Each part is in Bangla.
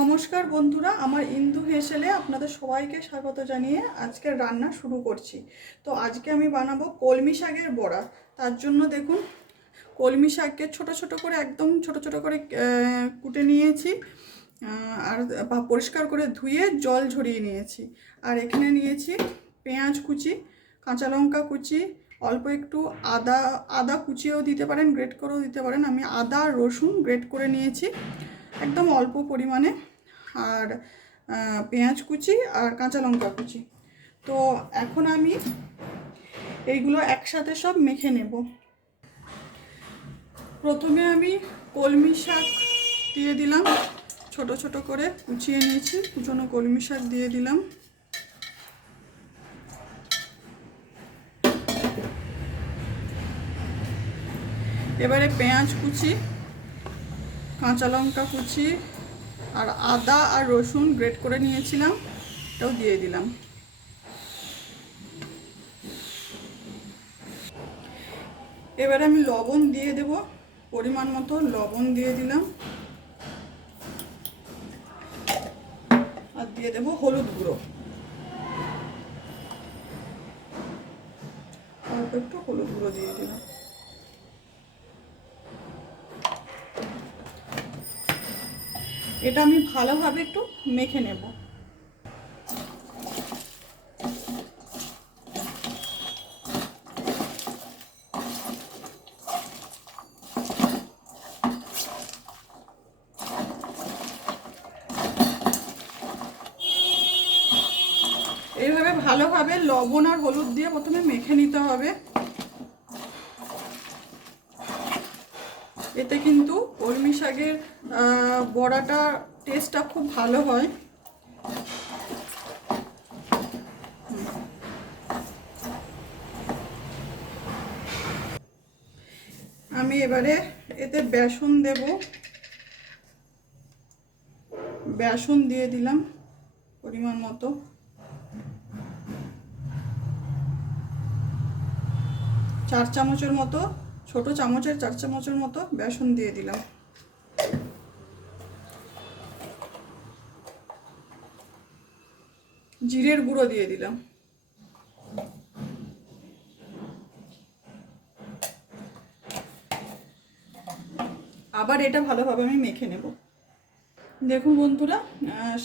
নমস্কার বন্ধুরা, আমার ইন্দু হেসেলে আপনাদের সবাইকে স্বাগত জানিয়ে আজকের রান্না শুরু করছি। তো আজকে আমি বানাবো কলমি শাকের বড়া। তার জন্য দেখুন, কলমি শাককে ছোট ছোট করে একদম ছোট ছোট করে কুটে নিয়েছি, আর পরিষ্কার করে ধুয়ে জল ঝরিয়ে নিয়েছি। আর এখানে নিয়েছি পেঁয়াজ কুচি, কাঁচা লঙ্কা কুচি, অল্প একটু আদা আদা কুচিয়েও দিতে পারেন, গ্রেট করেও দিতে পারেন। আমি আদা আর রসুন গ্রেট করে নিয়েছি একদম অল্প পরিমাণে, আর পেঁয়াজ কুচি আর কাঁচা লঙ্কা কুচি। তো এখন আমি এইগুলো একসাথে সব মেখে নেব। প্রথমে আমি কলমি শাক দিয়ে দিলাম, ছোট ছোট করে কুচিয়ে নিয়েছি, কুচনো কলমি শাক দিয়ে দিলাম। এবারে পেঁয়াজ কুচি, কাঁচা লঙ্কা কুচি আর আদা আর রসুন গ্রেট করে নিয়েছিলাম, এটাও দিয়ে দিলাম। এবারে আমি লবণ দিয়ে দেব, পরিমাণ মতো লবণ দিয়ে দিলাম, আর দিয়ে দেব হলুদ গুঁড়ো, অল্প একটু হলুদ গুঁড়ো দিয়ে দিলাম। এটা আমি ভালোভাবে একটু মেখে নেব। এইভাবে ভালোভাবে লবণ আর হলুদ দিয়ে প্রথমে মেখে নিতে হবে। এতে কিন্তু কলমি শাকের বড়াটা টেস্টটা খুব ভালো হয়। আমি এবারে এতে বেসন দেব, বেসন দিয়ে দিলাম পরিমাণ মতো। চার চামচের মতো, ছোট চামচের 4 চামচের মতো বেসন দিয়ে দিলাম। জিরের গুঁড়ো দিয়ে দিলাম। আবার এটা ভালোভাবে আমি মেখে নেব। দেখুন বন্ধুরা,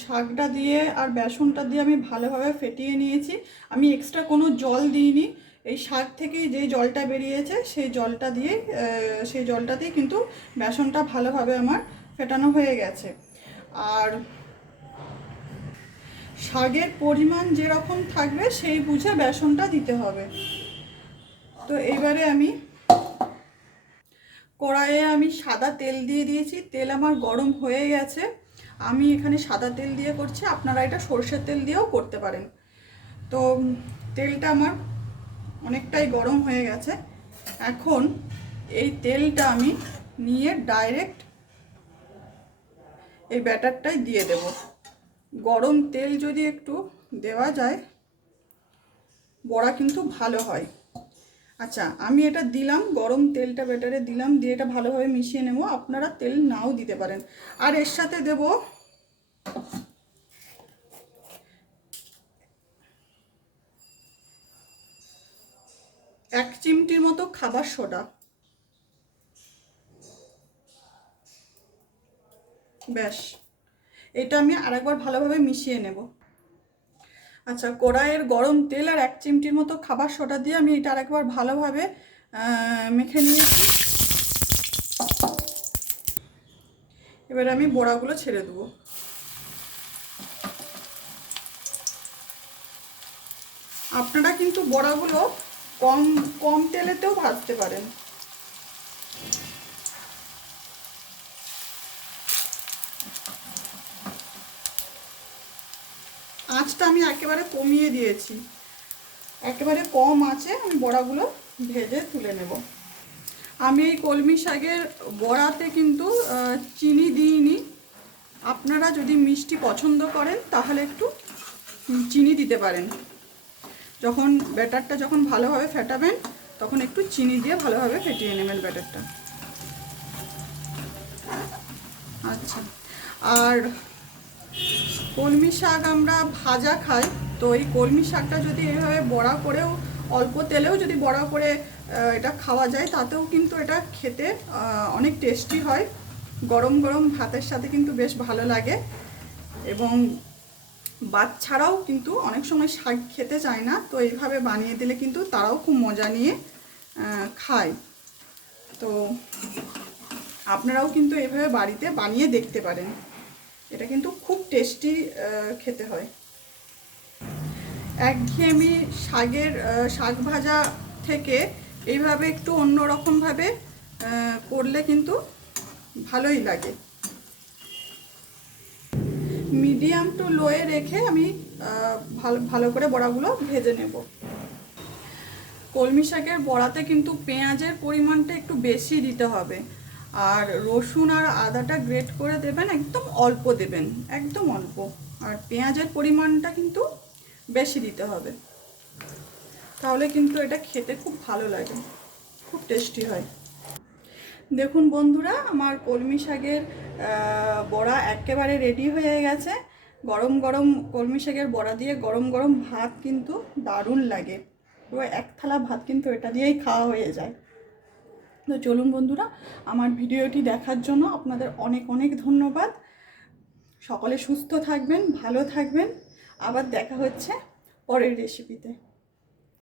শাকটা দিয়ে আর বেসনটা দিয়ে আমি ভালোভাবে ফেটিয়ে নিয়েছি। আমি এক্সট্রা কোনো জল দিইনি, এই শাক থেকে যে জলটা বেরিয়েছে সেই জলটাতেই কিন্তু বেসনটা ভালোভাবে আমার ফেটানো হয়ে গেছে। আর শাকের পরিমাণ যেরকম থাকবে সেই বুঝে বেসনটা দিতে হবে। তো এবারে আমি কড়াইয়ে সাদা তেল দিয়ে দিয়েছি, তেল আমার গরম হয়ে গেছে। আমি এখানে সাদা তেল দিয়ে করছি, আপনারা এটা সরষের তেল দিয়েও করতে পারেন। তো তেলটা আমার অনেকটাই গরম হয়ে গেছে। এখন এই তেলটা আমি নিয়ে ডাইরেক্ট এই ব্যাটারটাই দিয়ে দেব। গরম তেল যদি একটু দেওয়া যায়, বড়া কিন্তু ভালো হয়। আচ্ছা, আমি এটা দিলাম, গরম তেলটা ব্যাটারে দিলাম, দিয়ে এটা ভালোভাবে মিশিয়ে নেব। আপনারা তেল নাও দিতে পারেন। আর এর সাথে দেব এক চিমটির মতো খাবার সোডা। ব্যাস, এটা আমি আরেকবার ভালোভাবে মিশিয়ে নেব। আচ্ছা, কড়াইয়ের গরম তেল আর এক চিমটির মতো খাবার সোডা দিয়ে আমি এটা আরেকবার ভালোভাবে মেখে নিয়েছি। এবার আমি বড়াগুলো ছেড়ে দেবো। আপনারা কিন্তু বড়াগুলো কম কম তেলেতেও ভাজতে পারেন। আঁচটা আমি একেবারে কমিয়ে দিয়েছি, একেবারে কম আঁচে আমি বড়াগুলো ভেজে তুলে নেব। আমি এই কলমি শাকের বড়াতে কিন্তু চিনি দিইনি। আপনারা যদি মিষ্টি পছন্দ করেন তাহলে একটু চিনি দিতে পারেন। যখন ব্যাটারটা যখন ভালোভাবে ফেটাবেন তখন একটু চিনি দিয়ে ভালোভাবে ফেটিয়ে নেবেন ব্যাটারটা। আচ্ছা, আর কলমি শাক আমরা ভাজা খাই, তো এই কলমি শাকটা যদি এভাবে বড়া করেও অল্প তেলেও যদি বড়া করে এটা খাওয়া যায়, তাতেও কিন্তু এটা খেতে অনেক টেস্টি হয়। গরম গরম ভাতের সাথে কিন্তু বেশ ভালো লাগে। এবং বাচ্চারাও কিন্তু অনেক সময় শাক খেতে চায় না, তো এইভাবে বানিয়ে দিলে কিন্তু তারাও খুব মজা নিয়ে খায়। তো আপনারাও কিন্তু এইভাবে বাড়িতে বানিয়ে দেখতে পারেন, এটা কিন্তু খুব টেস্টি খেতে হয়। একঘেয়েমি শাক ভাজা থেকে এইভাবে একটু অন্যরকমভাবে করলে কিন্তু ভালোই লাগে। মিডিয়াম টু লোয়ে রেখে আমি ভালো করে বড়াগুলো ভেজে নেব। কলমি শাকের বড়াতে কিন্তু পেঁয়াজের পরিমাণটা একটু বেশি দিতে হবে, আর রসুন আর আদাটা গ্রেট করে দেবেন, একদম অল্প দেবেন, একদম অল্প। আর পেঁয়াজের পরিমাণটা কিন্তু বেশি দিতে হবে, তাহলে কিন্তু এটা খেতে খুব ভালো লাগে, খুব টেস্টি হয়। দেখুন বন্ধুরা, আমার কলমি শাকের বড়া একেবারে রেডি হয়ে গেছে। গরম গরম কলমি শাকের বড়া দিয়ে গরম গরম ভাত কিন্তু দারুণ লাগে। পুরো এক থালা ভাত কিন্তু এটা দিয়েই খাওয়া হয়ে যায়। তো চলুন বন্ধুরা, আমার ভিডিওটি দেখার জন্য আপনাদের অনেক অনেক ধন্যবাদ। সকলে সুস্থ থাকবেন, ভালো থাকবেন। আবার দেখা হচ্ছে পরের রেসিপিতে।